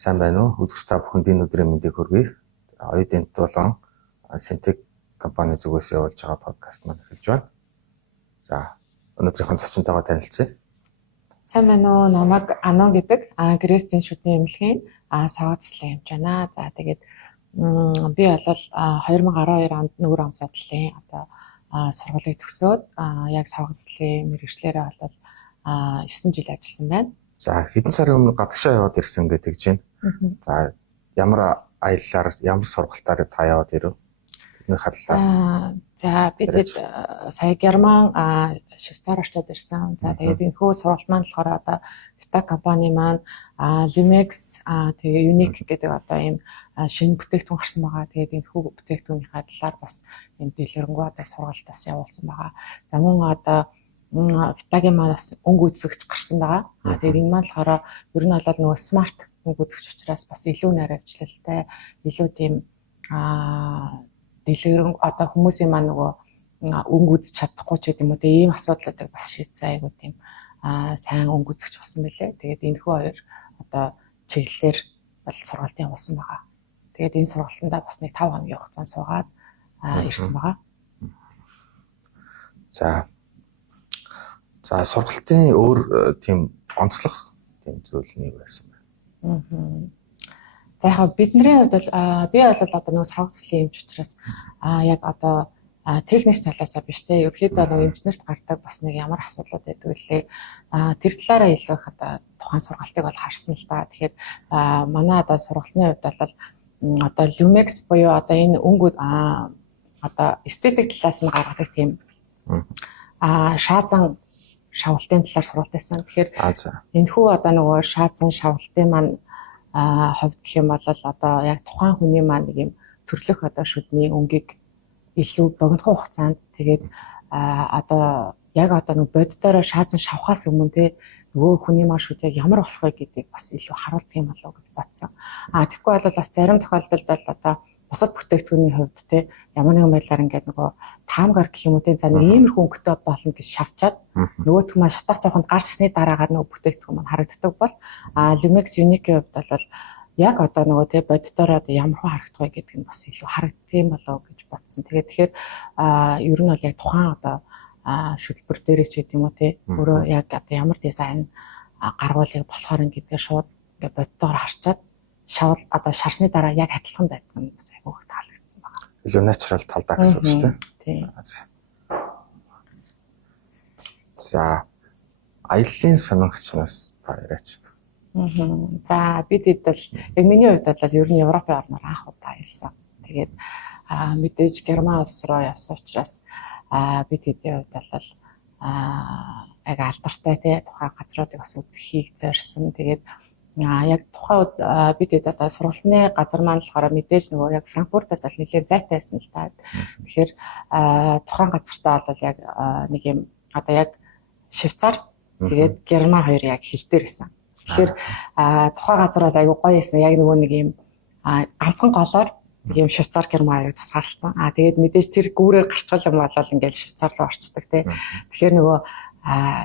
Сайн байна уу? Үзэгч та бүхэнд энэ өдрийн мэндийг хүргэе. Оюутны болон Синтек компани зүгээс явуулж байгаа подкаст маань эхэлж байна. За, өнөөдрийнхөө зочинтойгоо танилцъя. Сайн байна уу? Намайг Анон гэдэг Грестийн шүдний эмнэлгийн савгаацлын эмч байна. За тэгээд би бол 2012 онд нүүр ам судлалын сургуулийг төгсөөд яг савгаацлын мэргэжлэрээ бол 9 жил ажилласан байна. За, хэдэн сарын өмнө гадагшаа яваад ирсэн гэдэг чинь. За, ямар аяллаар, ямар сургалтаар та яваад ирэв? Бидний хадлаа. За, бид сая Герман, Швейцар очоод ирсэн. За, тэгээд энэхүү сургалт маань болохоор одоо Vita компани маань Lumex тэгээ Unique гэдэг одоо ийм шинэ бүтээгдэхүүн гарсан байгаа. Тэгээд энэхүү бүтээгдэхүүнийхээ талаар бас энэ дэлгэрэнгүй одоо сургалт бас явуулсан байгаа. За, мөн одоо Vita-гийн маань бас өнгө үзэгч гарсан байгаа. Тэгээд энэ маань болохоор ер нь бол нөгөө смарт өнгө үзэгч учраас бас илүү наривчлалтай, илүү тийм дэлгэрэнгүй одоо хүмүүсийн маань нөгөө өнгө үзэж чадахгүй ч гэдэг юм уу ийм асуудлуудыг бас шийдсэн айгуу тийм сайн өнгө үзэгч болсон мөлий. Тэгээд энэхүү хоёр одоо чиглэлээр бол сургалт явуулсан байгаа. Тэгээд энэ сургалтандаа бас нэг 5 хоногийн хугацаанд суугаад ирсэн байгаа. За сургалтын өөр тийм онцлог тийм зүйл нэг байсан байна. За яг бидний хувьд бол би бол одоо нэг савгаацлын эмч учраас яг одоо техник талаасаа биш те ерөөхдөө нэг эмчнэрт гардаг бас нэг ямар асуудлууд байдаг вэ? Тэр талаараа илүү их одоо тухайн сургалтыг бол харсан л та. Тэгэхээр манай одоо сургалтын хувьд бол одоо Lumex буюу одоо энэ өнгө одоо эстетик талаас нь гаргадаг тийм шаазан шавалтын талаар сургалт байсан. Тэгэхээр энэхүү одоо нөгөө шаазан шавалтын маань хувьд гэх юм бол одоо яг тухайн хүний маань нэг юм төрлөх одоо шүдний өнгийг илүү богино хугацаанд тэгээд одоо яг одоо нэг боддороо шаазан шавхаас өмнө те нөгөө хүний маань шүд яг ямар болох вэ гэдгийг бас илүү харуулдаг юм болов уу гэж бодсон. Тэгэхгүй бол бас зарим тохиолдолд бол одоо бусад бүтээгдэхүүний хувьд те ямар нэгэн байдлаар ингээд нөгөө таамгаар гэх юм уу те за нэг иймэрхүү өнгөтэй болно гэж шавчаад нөгөөх маань шатах цохонд гарч ирсний дараагаар нөгөө бүтээгдэхүүн маань харагддаг бол Lumex Unique-ийн хувьд бол яг одоо нөгөө те боддороо ямар хөө харагдах вэ гэдг нь бас илүү харагддаг юм болов уу гэж бодсон. Тэгэхээр ер нь бол яг тухайн одоо шүлбэр дээрээ ч гэдэг юм уу те өөрөө яг одоо ямар дизайн гаргуулыг болохоор гэдгээ шууд ингээд боддоор харчаад шавал одоо шарсны дараа яг адилхан байдаг нь бас айгүй их таалагдсан байна. Илүү natural талдаа гэсэн үг шүү дээ. Тийм. За аяллаа сонирхчнаас та яриач. За бид бол яг миний хувьд бол ер нь Европын орноор анх удаа аялсан. Тэгээд мэдээж Герман улс руу явсан учраас бид хэдийн хувьд бол яг алдартай тий тухайн газруудыг бас үзэхийг зорьсон. Тэгээд яг тухайн үед бид одоо сургалтын газар маань болохоор мэдээж нөгөө яг Франкфуртаас бол нэлээд зайтай байсан л та. Тэгэхээр тухайн газартаа бол яг нэг юм одоо яг Швейцар тэгээд Герман хоёр яг хил дээр байсан. Тэгэхээр тухайн газар бол айгүй гоё байсан. Яг нөгөө нэг юм ганцхан голоор нэг юм Швейцар Герман хоёрыг тусгаарлцсан. Тэгээд мэдээж тэр гүүрээр гарчгал юм бол ингээл Швейцар руу орчдөг тий. Тэгэхээр нөгөө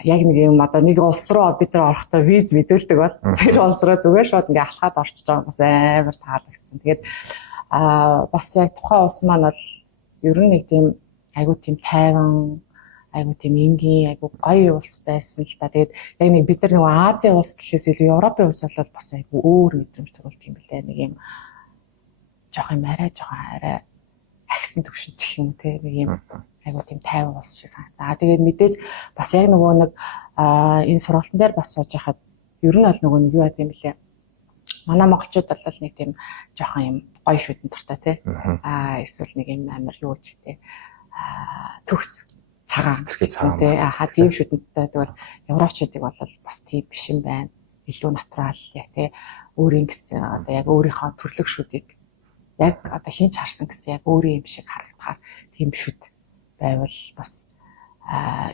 яг нэг юм одоо нэг улс руу бид нар орохдоо виз мэдүүлдэг бол тэр улс руу зүгээр шууд ингээ алхаад орчиж байгаа бас амар таалагдсан. Тэгээд бас яг тухайн улс маань бол ер нь нэг тийм айгүй тийм тайван, айгүй тийм энгийн, айгүй гоё улс байсан л та. Тэгээд яг нэг бид нар нэг Азийн улс гэхээс илүү Европын улс бол бас айгүй өөр мэдрэмж төрүүлдэг юм билээ. Нэг юм жоох юм арай агсан төвшинч гэх юм те нэг юм айгуу тийм тайван улс шиг санагцсан. Тэгээд мэдээж бас яг нөгөө нэг энэ сургалтын дээр бас сууж байхад ер нь бол нөгөө нэг юу яа гэм бэлээ. Манай монголчууд бол нэг тийм жоохон юм гоё шүдэн дуртай те. Эсвэл нэг юм амар юу ч гэдэг төгс цагаан тэрхий цагаан те. Тийм шүдэнтэй тэгвэл европчуудыг бол бас тийм биш юм байна. Илүү натурал яг те өөрийн гэсэн одоо яг өөрийнхөө төрлөх шүдийг яг одоо хинч харсан гэсэн яг өөрийн юм шиг харагдахаар тийм шүд байвал бас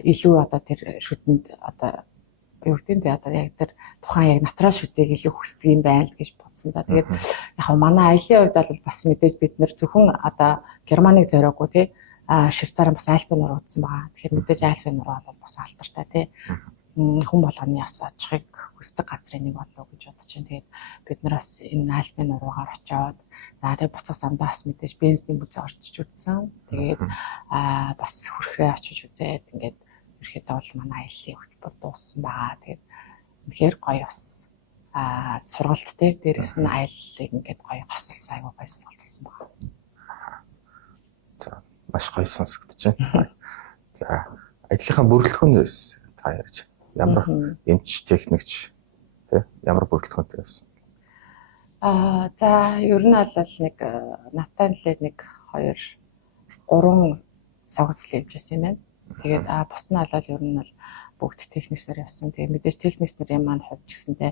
илүү одоо тэр шүдэнд одоо юу гэдэг нь одоо яг тэр тухайн яг натурал шүдийг илүү хүсдэг юм байна л гэж бодсон та. Тэгээд яг манай аяллаа хувьд бол бас мэдээж бид нэр зөвхөн одоо Германыг зориогүй тий Швейцар бас Альпын нуруу утсан байгаа. Тэгэхээр мэдээж Альпын нуруу бол бас алдартай тий. хүн болгоны бас очихыг хүсдэг газрын нэг болов гэж бодож байна. Тэгээд бид нараас энэ альпын уруугаар очиод за тэгээд буцах замдаа бас мэдээж бензиний бүзээ орчиж үзсэн. Тэгээд бас хүрхрээ очиж үзээд ингээд ерөөхдөө бол манай аяллаа хөтөлбөр дууссан байгаа. Тэгээд үнэхээр гоё бас сургалттэй дээрэс нь аяллыг ингээд гоё хосолсон аягүй гоё сургалтсан байгаа. За маш гоё сонсогдож байна. За ажлынхаа бүрэлдэхүүнээс та ярьж ямар эмч техникч тий ямар бүрэлдэхүүнтэй байсан? За ер нь бол нэг надтай нэлээд нэг 2 3 сонгоцлол явьжсэн юм байна. Тэгээд бус нь бол ер нь бол бүгд техниксээр явсан. Тэгээд мэдээж техниксээр маань хувьд гэсэндээ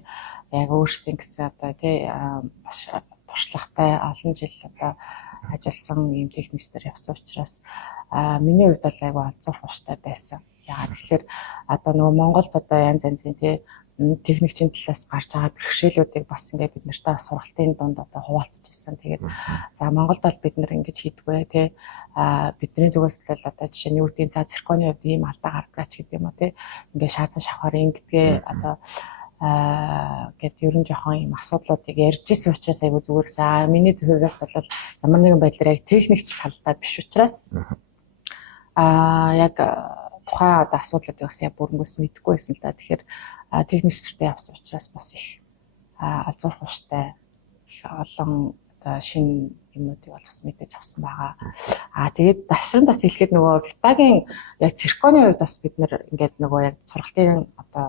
яг өөрсдийн гэсэн одоо тий маш туршлагатай олон жил одоо ажилласан юм техниксээр явсан учраас миний хувьд бол айгүй олзуурах ууштай байсан. Яагаад тэгэхээр одоо нөгөө Монголд одоо янз янзын тий техникчийн талаас гарч байгаа бэрхшээлүүдийг бас ингээд бид нартай сургалтын дунд одоо хуваалцж ирсэн. Тэгээд за Монголд бол бид нар ингэж хийдгүү тий бидний зүгээс л одоо жишээ нь юу гэдгийг за цирконы хувьд ийм алдаа гардаг ч гэдэг юм уу тий ингээд шаазан шавхаар ингэдгээ одоо гэт ер нь жоохон ийм асуудлуудыг ярьж ирсэн учраас айгүй зүгээрсэн. Миний хувьас бол ямар нэгэн байдлаар яг техникч талдаа биш учраас яг тухайн одоо асуудлуудыг бас яг бүрэнгүйс мэдэхгүй байсан л да. Тэгэхээр техникчтэй явсан учраас бас их олзуурах ууштай их олон одоо шинэ юмнуудыг бол бас мэдээж авсан байгаа. Тэгээд дашрын бас хэлэхэд нөгөө Витагийн яг цирконы хувьд бас бид нэр ингээд нөгөө яг сургалтын одоо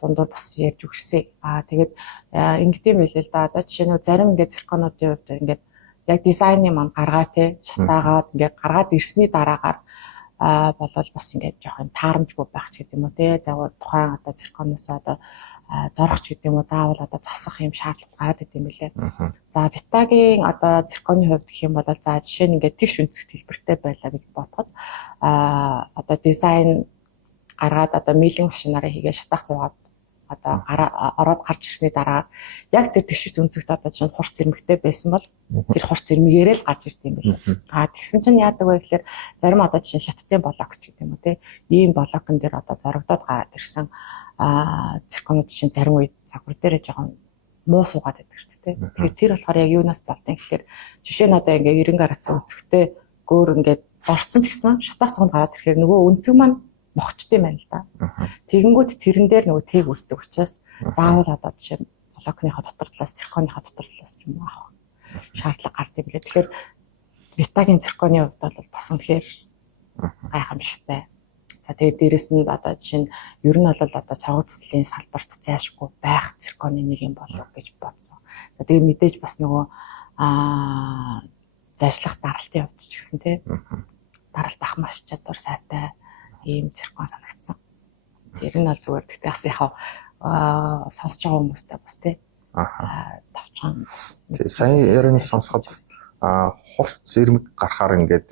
дундуур бас ярьж өгсөн. Тэгээд ингэдэм байлээ л да. Одоо жишээ нь зарим ингээд цирконуудын хувьд ингээд яг дизайны маань гаргаа тий шатаагаад ингээд гаргаад ирсний дараагаар болол бас ингээд жоохон таарамжгүй байх ч гэдэг юм уу тий. За тухайн одоо цирконоос одоо зорох ч гэдэг юм уу заавал одоо засах юм шаардлага гараад идэм билээ. За Витагийн одоо цирконы хувьд гэх юм бол за жишээ нь ингээд тэгш өнцгт хэлбэртэй байлаа гэж бодоход одоо дизайн гаргаад одоо милийн машинаараа хийгээ шатаах зугаад одоо ороод гарч ирсний дараа яг тэр тэгш өнцгт одоо чинь хурц зэрмэгтэй байсан бол тэр хурц зэрмэгээрээ л гарч ирд юм билээ. Тэгсэн чинь яадаг вэ гэхээр зарим одоо жишээ шаттын блок ч гэдэг юм уу те ийм блокн дээр одоо зорогдоод гараад ирсэн цирконууд чинь зарим үед загвар дээрээ жоохон муу суугаад байдаг шүү дээ. Тэгэхээр тэр болохоор яг юунаас болдیں۔ Тэгэхээр жишээ нь одоо ингээ 90 градус өнцгтэй гөөр ингээд зорцсон ч гэсэн шатаах цогонд гараад ирэхээр нөгөө өнцөг маань мохчтой байна л да. Тэгэнгүүт тэрэн дээр нөгөө тэг үүсдэг учраас заавал одоо жишээ блокныхаа дотор талаас цирконыхаа дотор талаас ч юм уу авах шаардлага гардаг билээ. Тэгэхээр Витагийн цирконы хувьд бол бас үнэхээр гайхамшигтай. За тэгээд дээрэс нь одоо жишээ нь ер нь бол одоо цогцлын салбарт зайшгүй байх цирконы нэг юм болов гэж бодсон. За тэгээд мэдээж бас нөгөө зайшлах даралтын хувьд ч гэсэн тий даралт ах маш чадвар сайтай ийм циркон санагдсан. Тэр нь бол зүгээр гэхдээ бас яг сонсож байгаа хүмүүстэй бас тий тавчхан бас сайн ярины сонсоход хурц зэрмэг гарахаар ингээд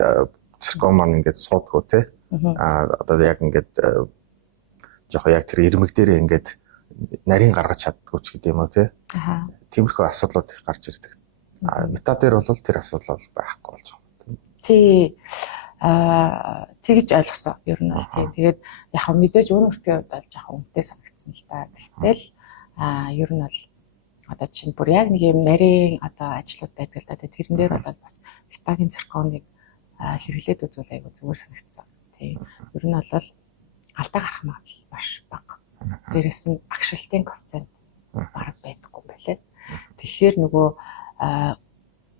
циркон маань ингээд суудгуу тий одоо яг ингээд жоохон яг тэр ирмэг дээр ингээд нарийн гаргаж чаддгүй ч гэдэг юм уу тий тиймэрхүү асуудлууд их гарч ирдэг. Вита дээр бол тэр асуудал бол байхгүй болж байгаа. Тий тэгж ойлгосон ер нь бол тий. Тэгээд яг мэдээж өөрийнхөө хувьд бол жоохон үнэтэй санагдсан л та. Гэтэл ер нь бол одоо чинь бүр яг нэг юм нарийн одоо ажлууд байдаг л да. Тэрэн дээр бол бас Витагийн цирконыг хэрэглээд үзүүл айгу зүгээр санагдсан. Тий. Ер нь бол алдаа гарах магадлал маш бага. Дээрээс нь агшилтын коэффициент бараг байдаггүй юм байлээ. Тэгэхээр нөгөө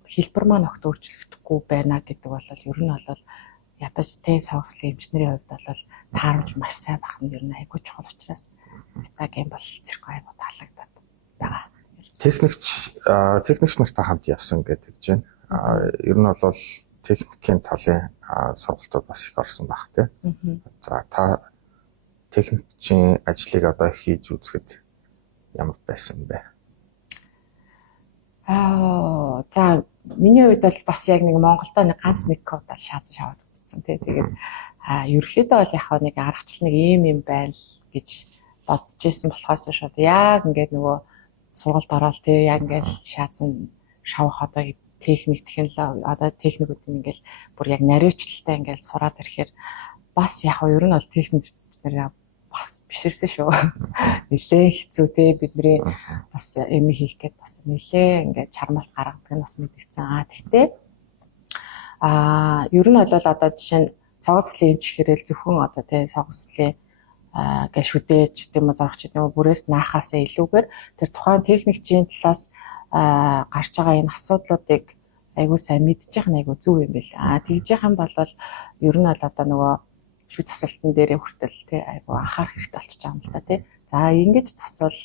хэлбэр маань огт өөрчлөгдөхгүй байна гэдэг бол ер нь бол ядаж тий согслын эмчнэрийн хувьд бол таарамж маш сайн байх нь ер нь айгуу чухал учраас Витагийн бол циркон айгуу таалагдаад байгаа. Техникч нартай хамт явсан гэдэг чинь ер нь бол техникийн талын сургалтууд бас их орсон байх тий. За та техникчийн ажлыг одоо хийж үзэхэд ямар байсан бэ? За миний хувьд бол бас яг нэг Монголдо нэг ганц нэг кодаар шаазан шаваад үзсэн тий. Тэгээд ерөөхдөө бол яг нэг аргачлал нэг ийм байна л гэж бодож ирсэн болохоос шууд яг ингээд нөгөө сургалт ороод тий яг ингээд шаазан шавах одоо техник технологи одоо техникүүдийн ингээд бүр яг наривчлалтай ингээд сураад ирэхээр бас яг ер нь бол техникчнэр бас биширсэн шүү. Нилээ хэцүү те бидний бас эми хийх гээд бас нилээ ингээд чармалт гаргадаг нь бас мэдгэцэн. Тэгтээ ер нь бол одоо жишээ нь согоцлын эмч хэрэл зөвхөн одоо те согоцлын гэж шүдэж гэдэг юм уу зоргч гэдэг юм уу бүрээс наахаасаа илүүгээр тэр тухайн техникчийн талаас гарч байгаа энэ асуудлуудыг айгуу сайн мэдчих нь айгуу зөв юм байл. Тэгж яхан бол ер нь бол одоо нөгөө шүд засалтан дээрээ хүртэл тий айгуу анхаарах хэрэгтэй болчих юм л да тий. За ингэж засвал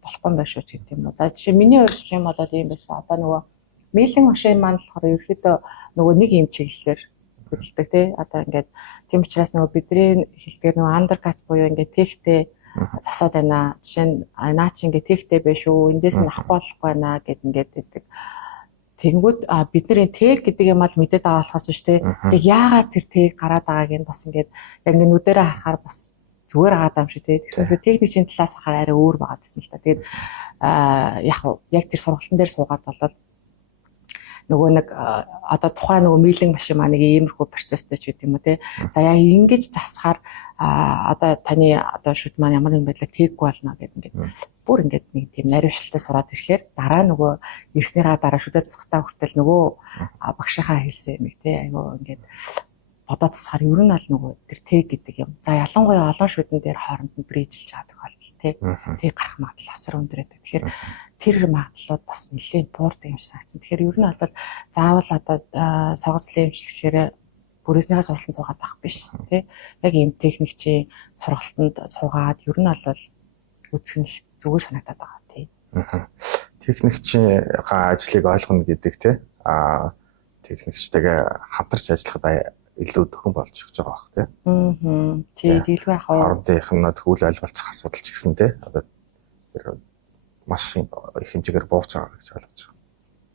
болохгүй юм байна шүү ч гэдэг юм уу. За жишээ миний хувьд гэх юм бол ийм байсан. Одоо нөгөө мейлинг машин маань болохоор ерөөхдөө нөгөө нэг юм чиглэлээр хөдөлдөг тий. Одоо ингээд тийм учраас нөгөө бидний хэлдгээр нөгөө андеркат буюу ингээд техтэй засаад байна. Жишээ нь наа чи ингээд техтэй байш шүү. Эндээс нь авахгүй болохгүй байна гэд ингээд гэдэг. Тэнгүүд бид нарын тэг гэдэг юм ал мэдээд байгаа болохоос шүү дээ. Яг яагаад тэр тэг гараад байгааг нь бас ингээд яг ингээд нүдэрээ харахаар бас зүгээр агаад юм шиг тий. Тэгсэн чинь техникийн талаас харахаар арай өөр байгаа гэсэн л та. Тэгээд яг тэр сургалтын дээр суугаад болоод нөгөө нэг одоо тухайн нөгөө мейлинг машин маань нэг иймэрхүү процесстэй ч гэдэг юм уу тий. За яг ингэж засахаар одоо таны одоо шүд маань ямар нэгэн байдлаар тэггүй болно гэдэг ингээд бүр ингээд нэг тийм наривчлалтай сураад ирэхээр дараа нөгөө ирснийгаа дараа шүдэ засахтаа хүртэл нөгөө багшийнхаа хэлсэн юм тий. Айгуу ингээд бодоод засахаар ер нь аль нөгөө тэр тэг гэдэг юм. За ялангуяа олон шүдэн дээр хооронд нь брижилж байгаа тохиолдол тий. Тэг гарах магадлал асар өндөр байдаг. Тэгэхээр тэр магадлалууд бас нэлээд буурдаг юм шиг санагдсан. Тэгэхээр ер нь бол заавал одоо согоцлын эмчилгэхээр бүрээснийхээ сургалтанд суугаад байх биш тий. Яг ийм техникчийн сургалтанд суугаад ер нь бол үзэх нь зүгээр санагдаад байгаа тий. Техникчийн ажлыг ойлгоно гэдэг тий. Техникчтэйгээ хамтарч ажиллахад илүү төхөн болж өгч байгаа бах тий. Тий, дийлгүй яах вэ? Хоорондынхнод хүл ойлголцох асуудал ч гэсэн тий. Одоо тэр маш их хэмжээгээр буурч байгаа гэж ойлгож байгаа.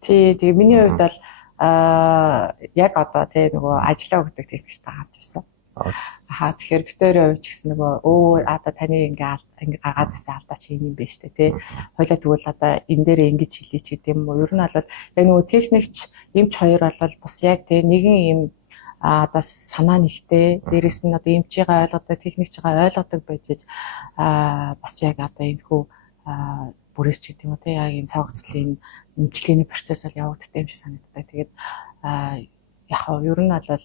Тий, тэгээ миний хувьд бол яг одоо тий нөгөө ажиллаа өгдөг техникчтэй хамт байсан. Тэгэхээр битэрийн хувьд ч гэсэн нөгөө одоо таны ингээ гаргаад гэсэн алдаа чи юм байна штэ тий. Хойлоо тэгвэл одоо энэ дээр ингэж хэлээч гэдэг юм уу. Ер нь бол яг нөгөө техникч эмч хоёр бол бас яг тий нэгэн юм одоо санаа нэгтэй дээрэс нь одоо эмчигээ ойлгодог техникчигээ ойлгодог байж бас яг одоо энэ хүү бүрээс ч гэдэг юм уу тий яг энэ савгацлын эмчилгээний процесс бол явагддаг юм шиг санагддаг. Тэгээд яг ер нь бол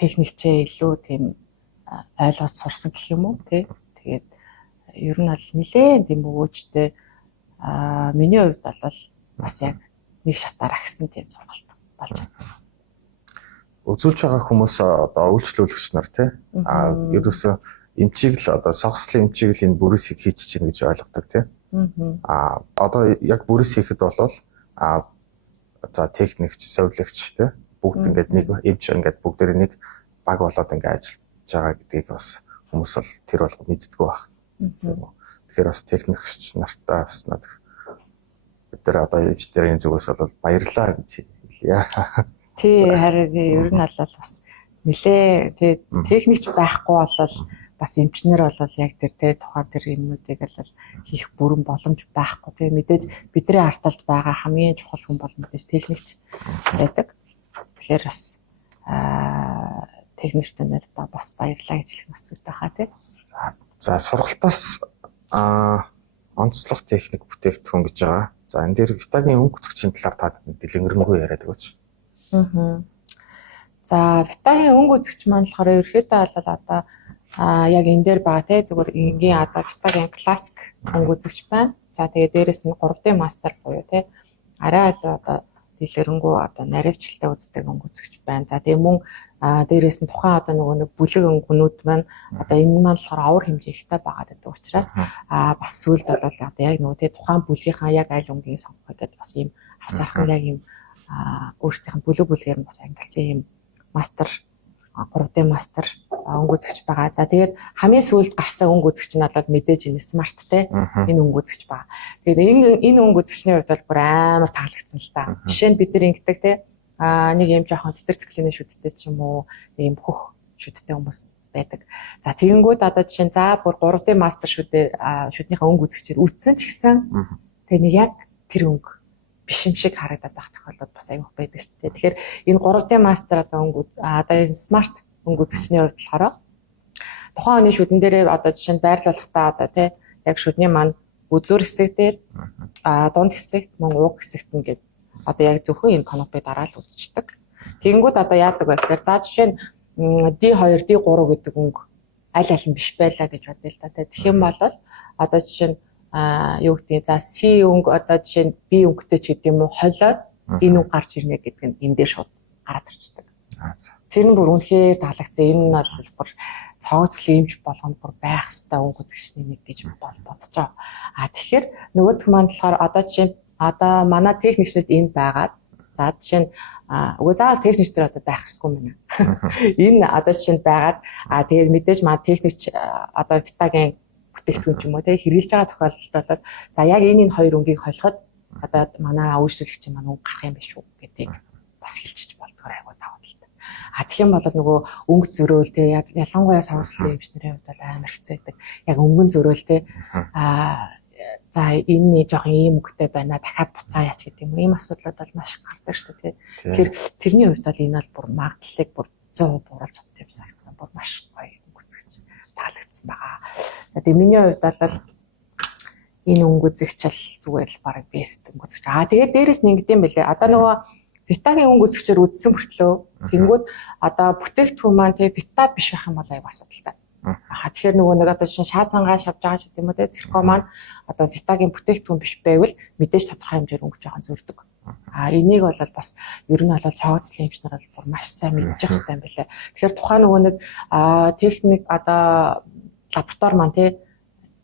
техникчээ илүү тийм ойлгож сурсан гэх юм уу тий. Тэгээд ер нь бол нэлээд тийм өвөөжтэй миний хувьд бол бас яг нэг шатаар агсан тийм сургалт болж чадсан. Үзүүлж байгаа хүмүүс одоо үйлчлүүлэгч нар тий ерөөсөө эмчийг л одоо согцлын эмчийг л энэ бүрээсийг хийчих чинь гэж ойлгодог тий. Одоо яг бүрээс хийхэд бол за техникч, совилогч тий бүгд ингээд нэг эмч ингээд бүгдээр нэг баг болоод ингээд ажиллаж байгаа гэдгийг бас хүмүүс бол тэр болго мэддэггүй баг. Тэгэхээр бас техникч нартаа бас бид нар одоо эмчдэрийн зүгээс бол баярлалаа гэж хэлье. Тий харин ер нь бол бас нэлээ тий техникч байхгүй бол бас эмчнэр бол яг тэр тий тухайн тэр юмнуудыг л хийх бүрэн боломж байхгүй тий мэдээж бидний арталд байгаа хамгийн чухал хүн бол мэдээж техникч байдаг. Тэгэхээр бас техникчтэй надад бас баярлалаа гэж хэлэх нас үүтэй хаа тий. За сургалтаас онцлог техник бүтээгдэхүүн гэж байгаа. За энэ дээр Витагийн өнгө үзэгчийн талаар та дэлгэрэнгүй яриад өгөөч. За Витагийн өнгө үзэгч маань болохоор ерөөхдөө бол одоо яг энэ дээр байгаа те зүгээр энгийн одоо Витагийн классик өнгө үзэгч байна. За тэгээ дээрэс нь 3D мастер буюу те арай л одоо дэлгэрэнгүй одоо наривчлалтай үздэг өнгө үзэгч байна. За тэгээ мөн дээрэс нь тухайн одоо нөгөө нэг бүлэг өнгөнүүд маань одоо энэ маань болохоор авар хэмжээ ихтэй байгаад байдаг учраас бас сүүлд бол одоо яг нөгөө те тухайн бүлгийнхаа яг аль өнгийг сонгох гэдэг бас ийм авсаархан яг ийм өөрсдийнх нь бүлгээр нь бас ангилсан юм мастер 3D мастер өнгө үзэгч байгаа. За тэгээд хамгийн сүүлд гарсан өнгө үзэгч нь бол мэдээж энэ смарт те энэ өнгө үзэгч байгаа. Тэгээд энэ өнгө үзэгчний хувьд бол бүр амар таалагдсан л та. Жишээ нь бид нар ингэдэг те нэг юм жоохон тэтэр циклины шүдтэй ч юм уу ийм хөх шүдтэй хүмүүс байдаг. За тэгэнгүүт одоо жишээ нь за бүр 3D мастер шүднийхээ өнгө үзэгчээр үтсэн ч гэсэн тэгээд нэг яг тэр өнгө биш юм шиг харагдаад байх тохиолдол бас аюух байдаг шүү дээ. Тэгэхээр энэ 3D мастер одоо өнгө одоо энэ смарт өнгө үзэгчний хувьд болохоор тухайн хүний шүдэн дээрээ одоо жишээ нь байрлуулахдаа одоо тий яг шүдний маань үзүүр хэсэг дээр дунд хэсэгт мөн уг хэсэгт ингээд одоо яг зөвхөн энэ канопи дараа л үзчихдэг. Тэгэнгүүт одоо яадаг вэ гэхээр за жишээ нь D2, D3 гэдэг өнгө аль аль нь биш байлаа гэж бодъё л да. Тэгэх юм бол одоо жишээ нь юу гэдэг за C өнгө одоо жишээ нь B өнгөтэй ч гэдэг юм уу холиод энэ өнгө гарч ирнэ гэдэг нь энэ дээр шууд гараад ирчихдэг. Тэр нь бүр үнэхээр таалагдсан. Энэ нь бол бүр цогцлын эмч болгонд бүр байх хэвээр өнгө үзэгчний нэг гэж бодож байгаа. Тэгэхээр нөгөөх маань болохоор одоо жишээ нь одоо манай техникчд энд байгаад за жишээ нь үгүй заа техникч нар одоо байх хэсгүй мэнэ. Энэ одоо жишээ нь байгаад тэгээд мэдээж манай техникч одоо витагийн бүтээгдэхүүн ч юм уу те хэрэгжилж байгаа тохиолдолд бол за яг энэ хоёр өнгийг холиход одоо манай үйлчлэгч маань өнгө гарах юм биш үү гэдгийг бас хэлчих болдгоор айгуу даваа л та. Тэгэх юм бол нөгөө өнгө зөрөөл те ялангуяа сонслын эмчнэрийн хувьд бол амар хэцүү байдаг. Яг өнгөн зөрөөл те за энэ жоохон ийм өнгөтэй байна дахиад буцаа яач гэдэг юм. Ийм асуудлууд бол маш их гардаг шүү дээ. Тэгэхээр тэрний хувьд бол энэ бол бүр магадлалыг бүр 100% бууруулж чаддаг юм санагдсан. Бүр маш гоё өнгө үзэгч таалагдсан байгаа. За тэгээ миний хувьд бол энэ өнгө үзэгчл зүгээр л баг бест өнгө үзэгч. Тэгээд дээрэс нь ингэдэм байлээ. Одоо нөгөө витагийн өнгө үзэгчээр үзсэн мөртлөө тэнгүүд одоо бүтээгдэхүүн маань тэгээ вита биш байх юм бол аюу асуудалтай. Тэгэхээр нөгөө нэг одоо шин шаазангаа шавж байгаа ч гэдэг юм уу те циркон маань одоо витагийн бүтээгдэхүүн биш байвал мэдээж тодорхой хэмжээр өнгө жоохон зөрдөг. Энийг бол бас ер нь бол цогцлын эмч нар бол бүр маш сайн мэдчих хэрэгтэй юм байна. Тэгэхээр тухайн нөгөө нэг техник одоо лаборатори маань те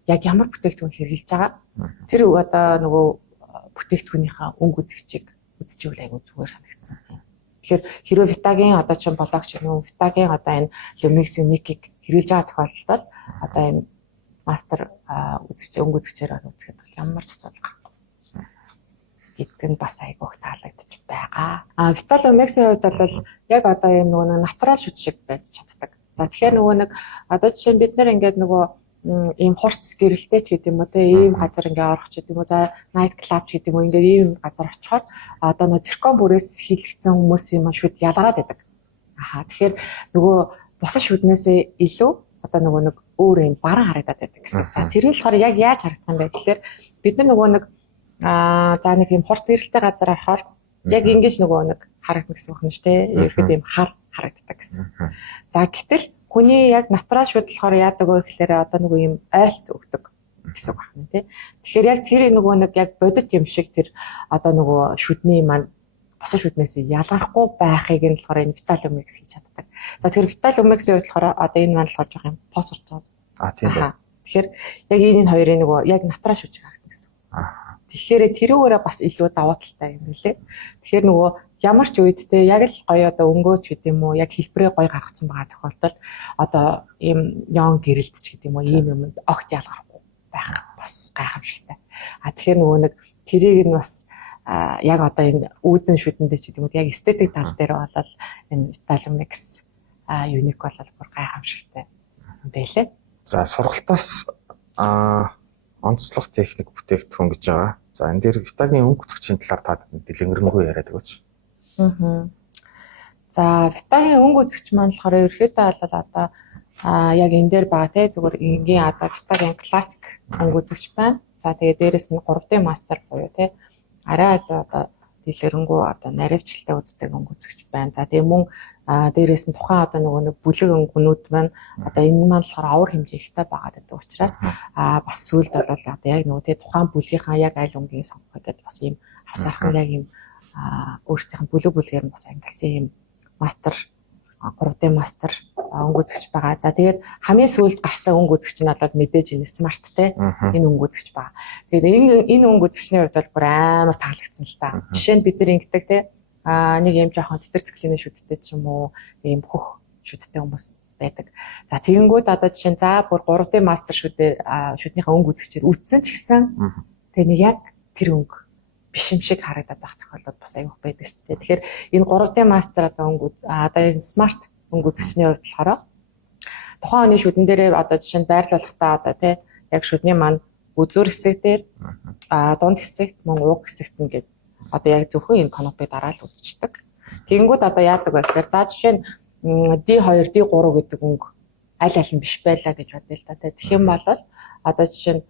яг ямар бүтээгдэхүүн хэрэгжилж байгаа тэр одоо нөгөө бүтээгдэхүүнийхээ өнгө үзэгчийг үзчихвэл айгүй зүгээр санагдсан. Тэгэхээр хэрвээ витагийн одоо чинь болоогч юм уу витагийн одоо энэ Lumix Unique-ийг хэрэгжилж байгаа тохиолдолд одоо энэ мастер үзэгч өнгө үзэгчээр үзэхэд бол ямар ч асуудал гарахгүй гэдэг нь бас айгүй их таалагдчих байгаа. Vital Lumix-ийн хувьд бол яг одоо юм нөгөө натурал шүд шиг байж чаддаг. За тэгэхээр нөгөө нэг одоо жишээ нь бид нэр ингээд нөгөө ийм хурц гэрэлтэй ч гэдэг юм уу те ийм газар ингээ орох ч гэдэг юм уу за night club ч гэдэг юм уу ингээ ийм газар очихоор одоо нөө циркон бүрээс хийлэгдсэн хүмүүсийн маань шүд ялгаад байдаг. Тэгэхээр нөгөө бусад шүднээсээ илүү одоо нөгөө нэг өөр юм баран харагдаад байдаг гэсэн. За тэр нь болохоор яг яаж харагдах юм бэ гэхээр бид нар нөгөө нэг за нэг ийм хурц гэрэлтэй газар орохоор яг ингэж нөгөө нэг харагдана гэсэн үг нь шүү дээ. Ерөөд ийм хар харагддаг гэсэн. За гэтэл хүний яг натурал шүд болохоор яадаг вэ гэхээр одоо нөгөө юм айлт өгдөг гэсэн үг байна тий. Тэгэхээр яг тэр нөгөө нэг яг бодит юм шиг тэр одоо нөгөө шүдний маань босоо шүднээс ялгархгүй байхыг нь болохоор энэ Vital Lumix хийж чаддаг. За тэгэхээр Vital Lumix-ийн хувьд болохоор одоо энэ маань болохоор жоох юм посорч байгаа. Тийм байна. Тэгэхээр яг энэ хоёрын нөгөө яг натурал шүд шиг харагдана гэсэн. Тэгэхээр тэрүүгээрээ бас илүү даваа талтай юм билээ. Тэгэхээр нөгөө ямар ч үед те яг л гоё одоо өнгөөч гэдэг юм уу яг хэлбэрээ гоё гаргацсан байгаа тохиолдолд одоо ийм яон гэрэлтч гэдэг юм уу ийм юм огт ялгархгүй байх бас гайхамшигтай. Тэгэхээр нөгөө нэг тэрийг нь бас яг одоо энэ үүдэн шүдэндээ ч гэдэг юм уу яг эстетик тал дээр болол энэ Vital Lumix Unique болол бүр гайхамшигтай байлээ. За сургалтаас онцлог техник бүтээгдэхүүн гэж байгаа. За энэ дээр витагийн өнгө үзэгчийн талаар та дэлгэрэнгүй яриад өгөөч. За витагийн өнгө үзэгч маань болохоор ерөөхдөө бол одоо яг энэ дээр байгаа те зүгээр энгийн одоо витагийн классик өнгө үзэгч байна. За тэгээ дээрэс нь 3D мастер буюу те арай л одоо дэлгэрэнгүй одоо наривчлалтай үздэг өнгө үзэгч байна. За тэгээ мөн дээрэс нь тухайн одоо нөгөө нэг бүлэг өнгөнүүд маань одоо энэ маань болохоор авар хэмжээ ихтэй байгаад байдаг учраас бас сүүлд бол одоо яг нөгөө те тухайн бүлгийнхаа яг аль өнгийг сонгох гэдэг бас ийм авсархан яг ийм өөрсдийнх нь бүлгээр нь бас ангилсан юм мастер 3D мастер өнгө үзэгч байгаа. За тэгээд хамгийн сүүлд гарсан өнгө үзэгч нь бол мэдээж энэ смарт те энэ өнгө үзэгч байгаа. Тэгээд энэ өнгө үзэгчний хувьд бол бүр амар таалагдсан л та. Жишээ нь бид нар ингэдэг те нэг юм жоохон тэтэр циклины шүдтэй ч юм уу ийм хөх шүдтэй хүмүүс байдаг. За тэгэнгүүт одоо жишээ нь за бүр 3D мастер шүднийхээ өнгө үзэгчээр үтсэн ч гэсэн тэгээд нэг яг тэр өнгө биш юм шиг харагдаад байх тохиолдол бас аюух байдаг шүү дээ. Тэгэхээр энэ 3D мастер одоо энэ смарт өнгө үзэгчний хувьд болохоор тухайн хүний шүдэн дээрээ одоо жишээ нь байрлуулахдаа одоо тий яг шүдний маань үзүүр хэсэг дээр дунд хэсэгт мөн уг хэсэгт ингээд одоо яг зөвхөн энэ канопи дараа л үзчихдэг. Тэгэнгүүт одоо яадаг вэ гэхээр за жишээ нь D2, D3 гэдэг өнгө аль аль нь биш байлаа гэж бодъё л да. Тэгэх юм бол одоо жишээ нь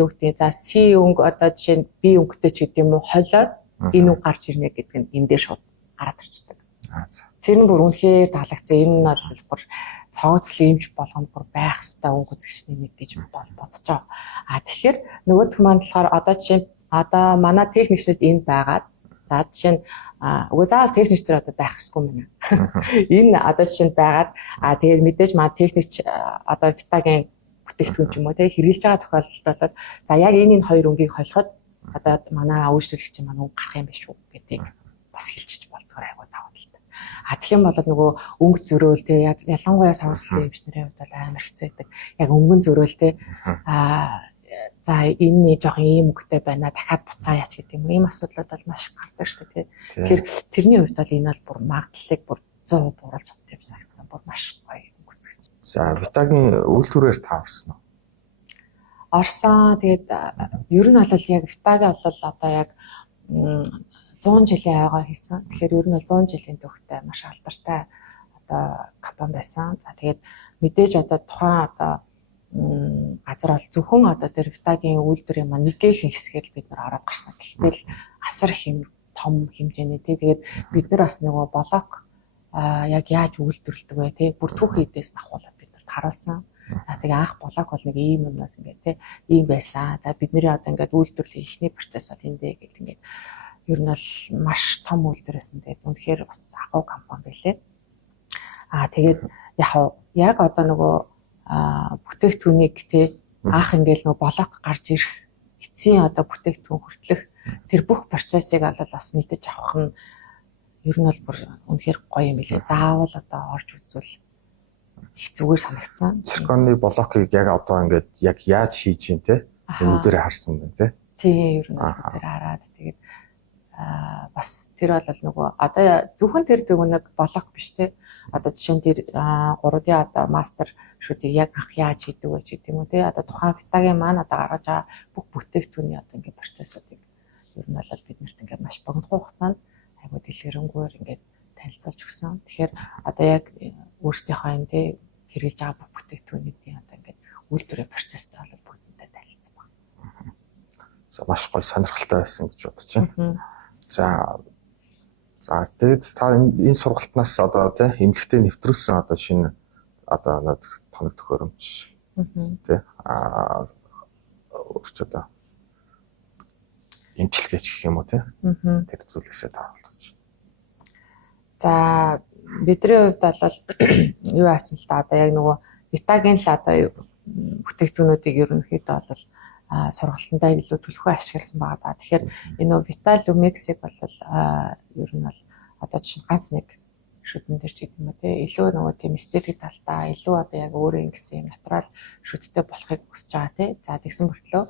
юу гэдэг за C өнгө одоо жишээ нь B өнгөтэй ч гэдэг юм уу холиод энэ өнгө гарч ирнэ гэдэг нь эндээ шууд гараад ирчихдэг. Тэр нь бүр үнэхээр таалагдсан. Энэ нь бол бүр цогцлын юмч болгонд бүр байх хэвээр өнгө үзэгчний нэг гэж бодож байгаа. Тэгэхээр нөгөөх маань болохоор одоо жишээ нь одоо манай техникчид энд байгаад за жишээ нь үгүй за техникч нар одоо байх хэсгүй мэнэ. Энэ одоо жишээ нь байгаад тэгээд мэдээж манай техникч одоо Vitaгийн бүтээгдэхүүн ч юм уу те хэрэгжилж байгаа тохиолдолд бол за яг энэ хоёр өнгийг холиход одоо манай үйлчлүүлэгч маань өнгө гарах юм биш үү гэдгийг бас хэлчих болдгоор айгуу даваа л та. Тэгэх юм бол нөгөө өнгө зөрөөл те ялангуяа сонслын эмчнэрийн хувьд бол амар хэцүү байдаг. Яг өнгөн зөрөөл те за энэ жоохон ийм өнгөтэй байна дахиад буцаа яач гэдэг юм. Ийм асуудлууд бол маш их гардаг шүү дээ те. Тэгэхээр тэрний хувьд бол энэ бол бүр магадлалыг бүр 100% бууруулж чаддаг юм санагдсан. Бүр маш гоё өнгө үзэгч. За Vitaгийн үйлдвэрээр таарсан уу? Орсон. Тэгээд ер нь бол яг Vitaгийн бол одоо яг 100 жилийн айгаа хийсэн. Тэгэхээр ер нь бол 100 жилийн төвхтэй маш алдартай одоо компани байсан. За тэгээд мэдээж одоо тухайн одоо газар бол зөвхөн одоо тэр Vitaгийн үйлдвэрийн маань нэгэн хэсгээр бид нар ороод гарсан. Гэхдээ асар их том хэмжээний тэгээд бид нар бас нөгөө блок яг яаж үйлдвэрлэдэг вэ те бүр түүх идээс авахулаад бид нарт харуулсан. За тэгээ анх блок бол нэг ийм юмнаас ингээд те ийм байсан. За бидний одоо ингээд үйлдвэрлэх ихний процесс бол эндээ гэдэг ингээд ер нь бол маш том үйлдвэрсэн. Тэгээд үнэхээр бас агуу компани байлээ. Тэгээд яг одоо нөгөө бүтээгдэхүүнийг те анх ингээд нөгөө блок гарч ирэх эцсийн одоо бүтээгдэхүүн хүртэлх тэр бүх процессыг бол бас мэдэж авах нь ер нь бол бүр үнэхээр гоё юм билээ. Заавал одоо орж үзвэл их зүгээр санагдсан. Цирконы блокыг яг одоо ингээд яг яаж хийж юм те өнөөдөр харсан байна те. Тийм ер нь тэр хараад тэгээд бас тэр бол нөгөө одоо зөвхөн тэр нэг блок биш те. Одоо жишээ нь тэр 3D одоо мастер шүтийг яг анх яаж хийдэг вэ гэдэг юм уу те. Одоо тухайн Vitaгийн маань одоо гаргаж байгаа бүх бүтээгдэхүүний одоо ингээд процессуудыг ер нь бол биднэрт ингээд маш богино хугацаанд айгуу дэлгэрэнгээр ингээд танилцуулж өгсөн. Тэгэхээр одоо яг өөрсдийнхөө энэ те хэрэгжилж байгаа бүх бүтээгдэхүүнүүдийн одоо ингээд үйлдвэрийн процесстэй бол бүгдэнтэй танилцсан байна. За маш гоё сонирхолтой байсан гэж бодож байна. За тэгээд та энэ сургалтнаас одоо те эмнэлэгтээ нэвтрүүлсэн одоо шинэ одоо нэг тоног төхөөрөмж те өөрчлөлт эмчилгээч гэх юм уу те тэр зүйлээсээ тааралцаж. За бидний хувьд бол юу яасан л да одоо яг нөгөө Vitaгийн л одоо бүтээгдэхүүнүүдийг ерөнхийдөө бол сургалтандаа илүү төлхөө ашигласан байгаа да. Тэгэхээр энэ нөгөө Vita Lumix-ийг бол ер нь бол одоо чинь ганц нэг шүтэн дээр ч гэдэг юм уу те илүү нөгөө тийм эстетик талтаа илүү одоо яг өөрөө ингэсэн юм натурал шүттэй болохыг хүсэж байгаа те. За тэгсэн мөртлөө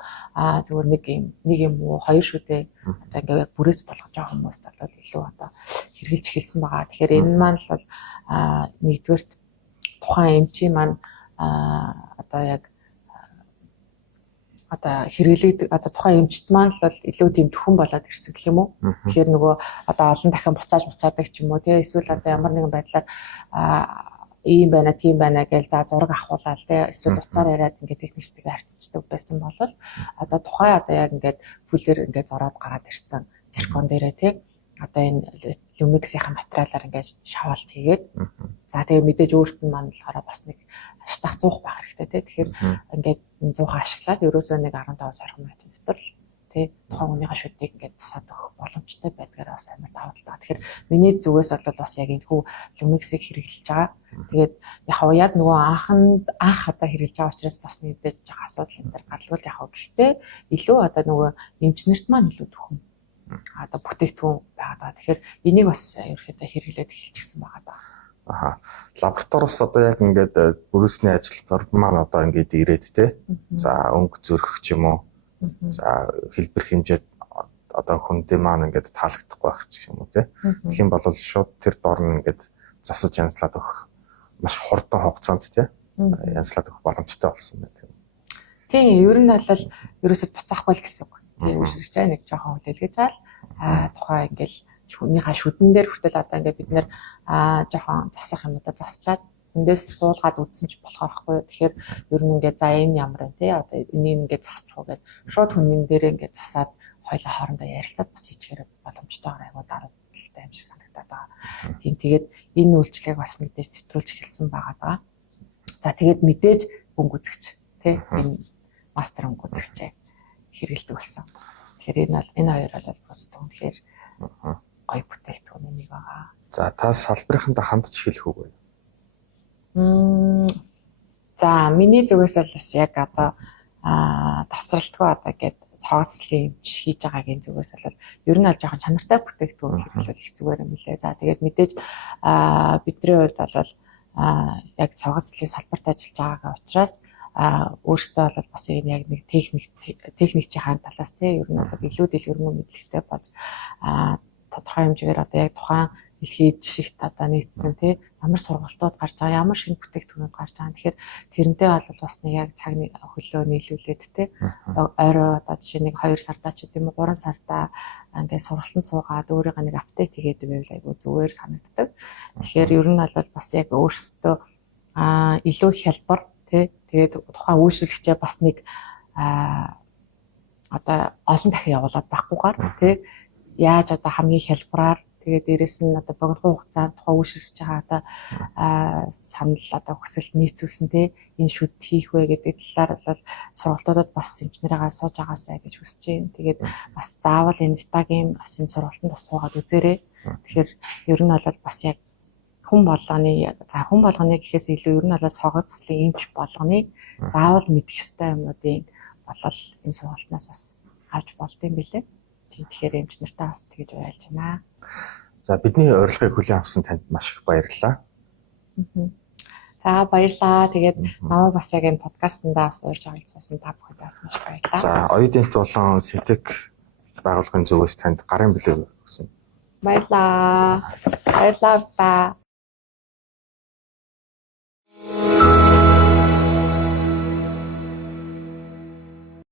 зөвхөн нэг юм уу хоёр шүтээ одоо ингээ бүрээс болгож байгаа хүмүүст бол илүү одоо хэрэгжилж эхэлсэн байгаа. Тэгэхээр энэ маань л бол нэгдүгээрт тухайн эмчийн маань одоо яг одоо хэрэглэгдэг одоо тухайн эмчт маань л бол илүү тийм төхөн болоод ирсэн гэх юм уу. Тэгэхээр нөгөө одоо олон дахин буцаадаг ч юм уу тий эсвэл одоо ямар нэгэн байдлаар ийм байна тийм байна гэж за зураг авахуулаад тий эсвэл уцаар яриад ингээд техникчтэйгээ харьцдаг байсан бол одоо тухайн одоо яг ингээд фүлээр ингээд зороод гараад ирсэн циркон дээрээ тий одоо энэ Lumix-ийн материалаар ингээд шаваалт хийгээд за тэгээ мэдээж өөрт нь маань болохоор бас нэг шатах 100 байх хэрэгтэй тий. Тэгэхээр ингээд 100 ашиглаад ерөөсөө нэг 15-20 минутын дотор л тий тухайн үнийхээ шүтгийг ингээд засаад өгөх боломжтой байдгаар бас амар даваа л та. Тэгэхээр миний зүгээс бол бас яг энэ хүү Lumix-ийг хэрэглэж байгаа. Тэгээд яг нөгөө анх одоо хэрэглэж байгаа учраас бас нэгдэж байгаа асуудал энэ төр гаралгүй яг гэхдээ илүү одоо нөгөө эмчнэрт маань илүү төхөн одоо бүтээгдэхүүн байгаа. Тэгэхээр энийг бас ерөөхдөө хэрэглээд эхэлчихсэн байгаа даа. Лабораториос одоо яг ингээд бүрээсний ажил маань одоо ингээд ирээд те. За өнгө зөрөх ч юм уу. За хэлбэр хэмжээд одоо хүндээ маань ингээд таалагдахгүй байх ч юм уу те. Тэгэх юм бол шууд тэр дор нь ингээд засаж янзлаад өгөх маш хурдан хугацаанд те. Янзлаад өгөх боломжтой болсон байна. Тийм ер нь бол ерөөсөд буцаахгүй л гэсэн үг. Тийм үүсэж байгаа нэг жоохон хөдөлгөж байгаа. Тухайн ингээд шүнийхээ шүдэн дээр хүртэл одоо ингээд бид нэр жоохон засах юм удаа засчаад эндээс суулгаад үзсэн ч болохоор байхгүй. Тэгэхээр ер нь ингээд за энэ ямар вэ те одоо энийг ингээд засчих уу гэд шууд хүнийн дээр ингээд засаад хоёлоо хоорондоо ярилцаад бас ичгээр боломжтойгоор айгуу дарамттай юм шиг санагдаад байгаа. Тийм тэгээд энэ үйлчлэгийг бас мэдээж нэвтрүүлж эхэлсэн байгаа. За тэгээд мэдээж өнгө үзэгч тий энэ мастер өнгө үзэгчээ хэрэгэлдэг болсон. Тэгэхээр энэ хоёр бол бас үнэхээр гоё бүтээгдэхүүн нэг байгаа. За та салбарынхандаа хандж эхэлэх үгүй. За миний зүгээс л бас яг одоо тасралтгүй одоо ингээд цогцлын юмч хийж байгаагийн зүгээс бол ер нь аль жоохон чанартай бүтээгдэхүүн хэрэглүүл их зүгээр юм билээ. За тэгээд мэдээж бидний хувьд бол яг цогцлын салбарт ажиллаж байгаагаа учраас өөртөө бол бас яг нэг техникчийн хаан талаас тий ер нь бол илүү дэлгэрэнгүй мэдлэгтэй болж тодорхой хэмжээгээр одоо яг тухайн дэлхийд жишгт одоо нийцсэн тий ямар сургалтууд гарч байгаа, ямар шинэ бүтээгдэхүүнүүд гарч байгаа. Тэгэхээр тэрнтэй бол бас нэг яг цагны хөлөө нийлүүлээд тий ойроо одоо жишээ нэг 2 сардаа ч гэдэм үү 3 сардаа ингээд сургалтанд суугаад өөрийнхөө нэг апдейт хийгээд байвал айгу зүгээр санагддаг. Тэгэхээр ер нь бол бас яг өөрсдөө илүү хялбар тий тэгээд тухайн үйлчлэгчээ бас нэг одоо олон дахин явуулаад байхгүйгээр тий яаж одоо хамгийн хялбараар тэгээд дээрэс нь одоо богино хугацаанд тухайн үйлчлэгч байгаа одоо санал одоо хүсэлт нийцүүлсэн тий энэ шүд хийх вэ гэдэг талаар бол сургалтуудад бас инженераа сууж байгаасаа гэж хүсэж байна. Тэгээд бас заавал энэ витагийн бас энэ сургалтанд бас суугаад үзээрэй. Тэгэхээр ер нь бол бас яг хүн болгоны гэхээс илүү ер нь бол согоцлын эмч болгоны заавал мэдэх ёстой юмнуудын болол энэ сургалтнаас бас авч болдсон билээ. Тэгэхээр эмч нартаа бас тэгж уйлж байна. За бидний урилгыг хүлээн авсан танд маш их баярлалаа. За баярлалаа. Тэгээд намайг бас яг энэ подкастнда бас урьж оролцсон та бүхэнд бас маш баярлалаа. За оюутнууд болон Синтек байгууллагын зүгээс танд гарын билет өгсөн. Баярлалаа. Баярлалаа.